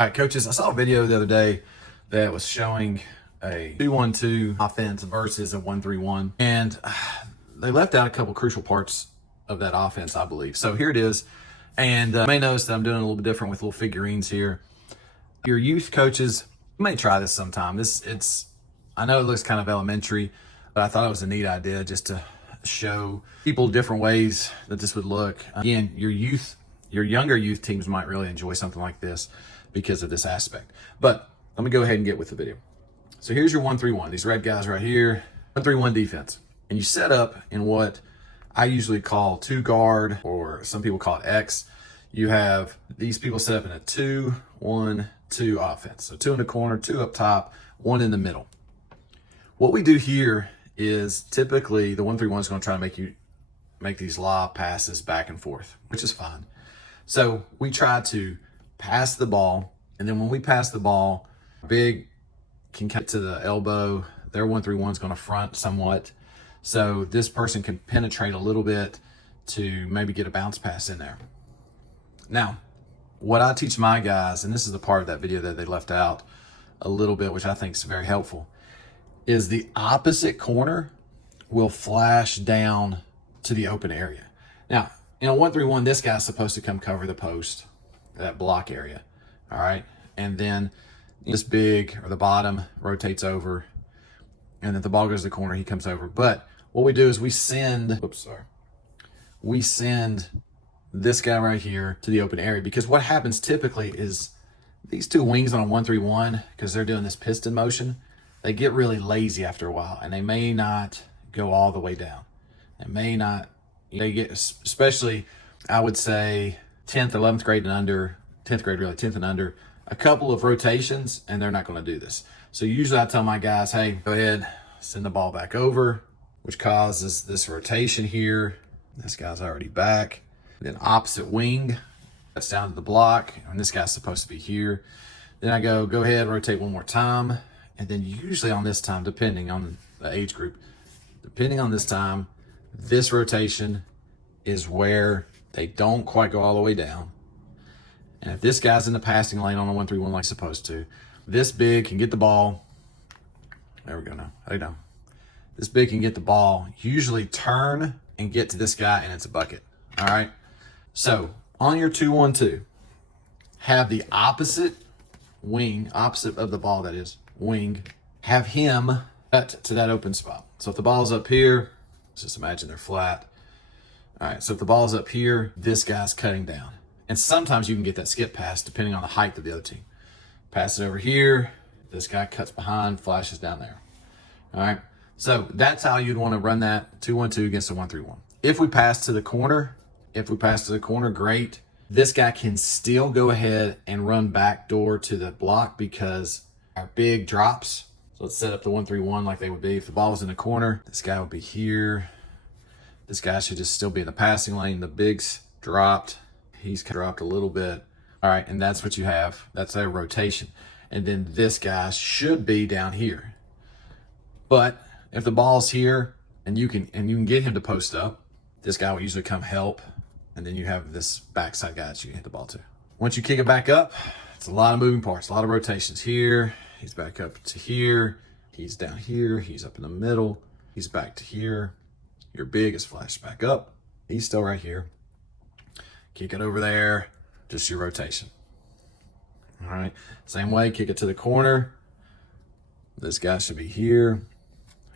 All right, coaches, I saw a video the other day that was showing a 2-1-2 offense versus a 1-3-1, and they left out a couple crucial parts of that offense, I believe. So here it is, and you may notice that I'm doing a little bit different with little figurines here. Your youth coaches, you may try this sometime. I know it looks kind of elementary, but I thought it was a neat idea just to show people different ways that this would look. Again, your younger youth teams might really enjoy something like this because of this aspect. But let me go ahead and get with the video. So here's your 1-3-1. These red guys right here, 1-3-1 defense. And you set up in what I usually call 2-guard, or some people call it X. You have these people set up in a 2-1-2 offense. So 2 in the corner, 2 up top, 1 in the middle. What we do here is typically the 1-3-1 is going to try to make these lob passes back and forth, which is fine. So we try to pass the ball, and then when we pass the ball, big can get to the elbow. Their 1-3-1 is going to front somewhat, so this person can penetrate a little bit to maybe get a bounce pass in there. Now, what I teach my guys, and this is the part of that video that they left out a little bit, which I think is very helpful, is the opposite corner will flash down to the open area. Now, in a 1-3-1, this guy's supposed to come cover the post, that block area, all right? And then this big, or the bottom, rotates over, and if the ball goes to the corner, he comes over. But what we do is we send this guy right here to the open area, because what happens typically is these two wings on a 1-3-1, because they're doing this piston motion, they get really lazy after a while, and they may not go all the way down. They get, especially, I would say, 10th, 11th grade and under, 10th grade really, 10th and under, a couple of rotations, and they're not going to do this. So usually I tell my guys, hey, go ahead, send the ball back over, which causes this rotation here. This guy's already back. Then opposite wing, that's down to the block, and this guy's supposed to be here. Then I go ahead, rotate one more time, and then usually on this time, depending on the age group, this rotation is where they don't quite go all the way down. And if this guy's in the passing lane on a 1-3-1 like supposed to, this big can get the ball. There we go now. How you doing? This big can get the ball, usually turn and get to this guy, and it's a bucket. All right? So on your 2-1-2, have the opposite wing, opposite of the ball, that is, wing, have him cut to that open spot. So if the ball's up here, let's just imagine they're flat. All right, so if the ball's up here, this guy's cutting down. And sometimes you can get that skip pass depending on the height of the other team. Pass it over here, this guy cuts behind, flashes down there. All right, so that's how you'd want to run that 2-1-2 against a 1-3-1. If we pass to the corner, great. This guy can still go ahead and run back door to the block because our big drops. So let's set up the 1-3-1 like they would be. If the ball was in the corner, this guy would be here. This guy should just still be in the passing lane. The big's dropped. He's dropped a little bit. All right, and that's what you have. That's a rotation. And then this guy should be down here. But if the ball's here and you can get him to post up, this guy will usually come help. And then you have this backside guy that you can hit the ball to. Once you kick it back up, it's a lot of moving parts, a lot of rotations here. He's back up to here. He's down here. He's up in the middle. He's back to here. Your big is flashed back up. He's still right here. Kick it over there. Just your rotation. All right. Same way, kick it to the corner. This guy should be here.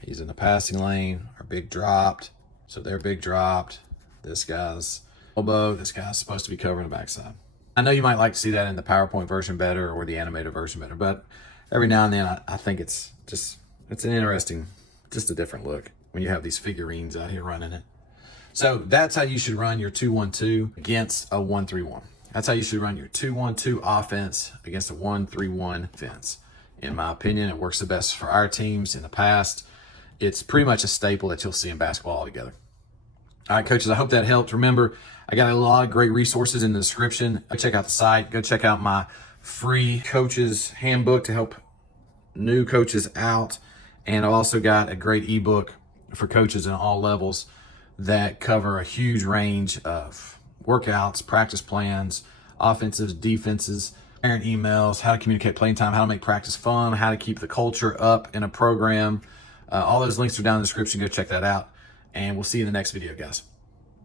He's in the passing lane. Our big dropped. So their big dropped. This guy's elbow. This guy's supposed to be covering the backside. I know you might like to see that in the PowerPoint version better or the animated version better, but every now and then I think it's an interesting, just a different look when you have these figurines out here running it. So that's how you should run your 2-1-2 against a 1-3-1. That's how you should run your 2-1-2 offense against a 1-3-1 defense. In my opinion, it works the best for our teams in the past. It's pretty much a staple that you'll see in basketball altogether. All right, coaches, I hope that helped. Remember, I got a lot of great resources in the description. Go check out the site. Go check out my free coaches handbook to help new coaches out. And I've also got a great ebook for coaches in all levels that cover a huge range of workouts, practice plans, offensives, defenses, parent emails, how to communicate playing time, how to make practice fun, how to keep the culture up in a program. All those links are down in the description. Go check that out. And we'll see you in the next video, guys.